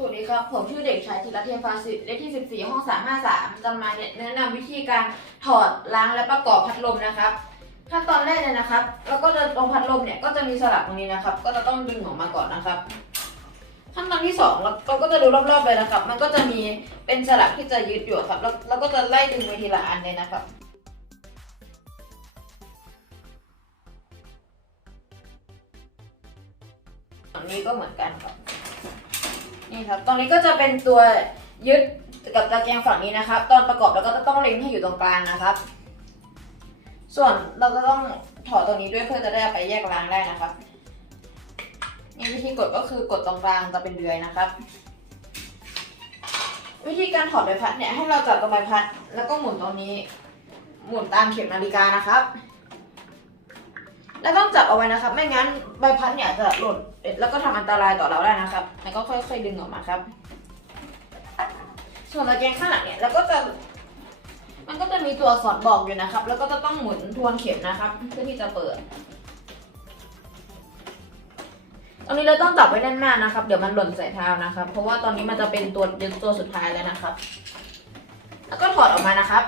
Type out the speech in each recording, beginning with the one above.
สวัสดีครับ ผมชื่อเด็กชายธีรเทียนฟาสิตเลขที่ 14 ห้อง 353จะมาแนะนำวิธีการถอดล้างและประกอบพัดลมนะครับขั้นตอนแรกเลยนะครับเราก็จะตรงพัดลมเนี่ยก็จะมีสลักตรงนี้นะครับ ก็จะต้องดึงออกมาก่อนนะครับขั้นตอนที่สองเราเราก็จะดูรอบๆเลยนะครับ มันก็จะมีเป็นสลักที่จะยึดอยู่ครับ แล้วเราก็จะไล่ดึงไปทีละอันเลยนะครับอันนี้ก็เหมือนกันครับ นี่ครับ ตรงนี้ก็จะเป็นตัวยึดกับตะแกรงฝั่งนี้นะครับ ตอนประกอบเราก็จะต้องเล็งให้อยู่ตรงกลางนะครับ ส่วนเราก็ต้องถอดตรงนี้ด้วยเพื่อจะได้ไปแยกล้างได้นะครับ นี่วิธีกดก็คือกดตรงกลางจะเป็นเดือยนะครับ วิธีการถอดใบพัดเนี่ยให้เราจับตรงใบพัด แล้วก็หมุนตรงนี้ หมุนตามเข็มนาฬิกานะครับ แล้วต้องจับเอาไว้นะครับ ไม่งั้นใบพัดเนี่ยจะหล่นแล้วก็ทำอันตรายต่อเราได้นะครับ แล้วก็ค่อยๆดึงออกมาครับ ส่วนตะแกรงข้างหลังเนี่ยเราก็จะมันก็จะมีตัวสอักษรบอกอยู่นะครับ แล้วก็จะต้องหมุนทวนเข็มนะครับ เพื่อที่จะเปิด ตอนนี้เราต้องจับไว้แน่นๆนะครับ เดี๋ยวมันหล่นใส่เท้านะครับ เพราะว่าตอนนี้มันจะเป็นตัวยึดตัวสุดท้ายแล้วนะครับ แล้วก็ถอดออกมานะครับ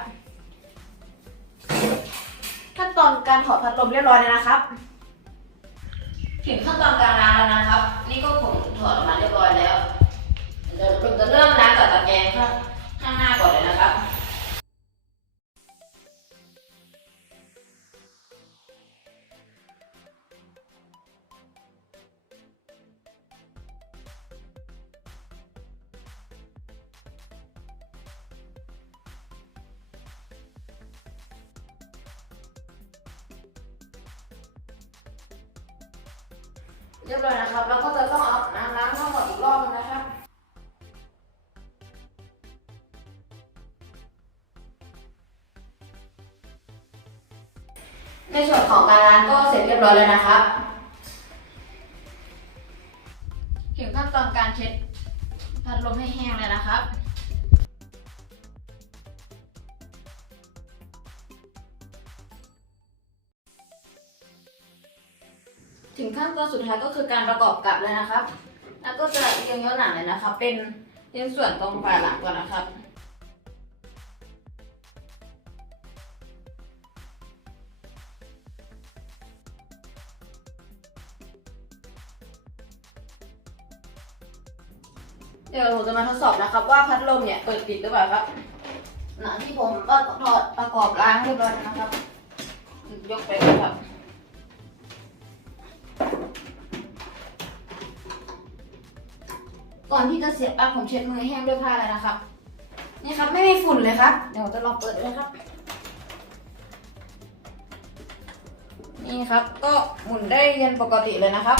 การถอดพัดลมเรียบร้อยแล้วนะครับ ถึงขั้นตอนการ รียบร้อยนะครับ แล้วก็จะต้องเอาน้ำล้างทั้งหมดอีกรอบนึงนะครับในส่วนของการล้างก็เสร็จเรียบร้อยแล้วนะครับถึงขั้นตอนการเช็ดพัดลมให้แห้งเลยนะครับ ถึงขั้นตอนสุดท้ายก็คือการประกอบกลับเลยนะครับ แล้วก็จะเรียงย้อนหลังเลยนะครับเป็นชิ้นส่วนตรงฝาหลังก่อนนะครับเดี๋ยวผมจะมาทดสอบนะครับ ว่าพัดลมเนี่ยเปิดปิดหรือเปล่าครับหลังที่ผมก็ถอดประกอบล้างเรียบร้อยนะครับ ยกไปครับ ก่อนที่จะเสียบปลั๊กผมเช็ดมือแห้งด้วยผ้าแล้วนะครับ นี่ครับไม่มีฝุ่นเลยครับ เดี๋ยวจะลองเปิดเลยครับ นี่ครับก็หมุนได้เย็นปกติเลยนะครับ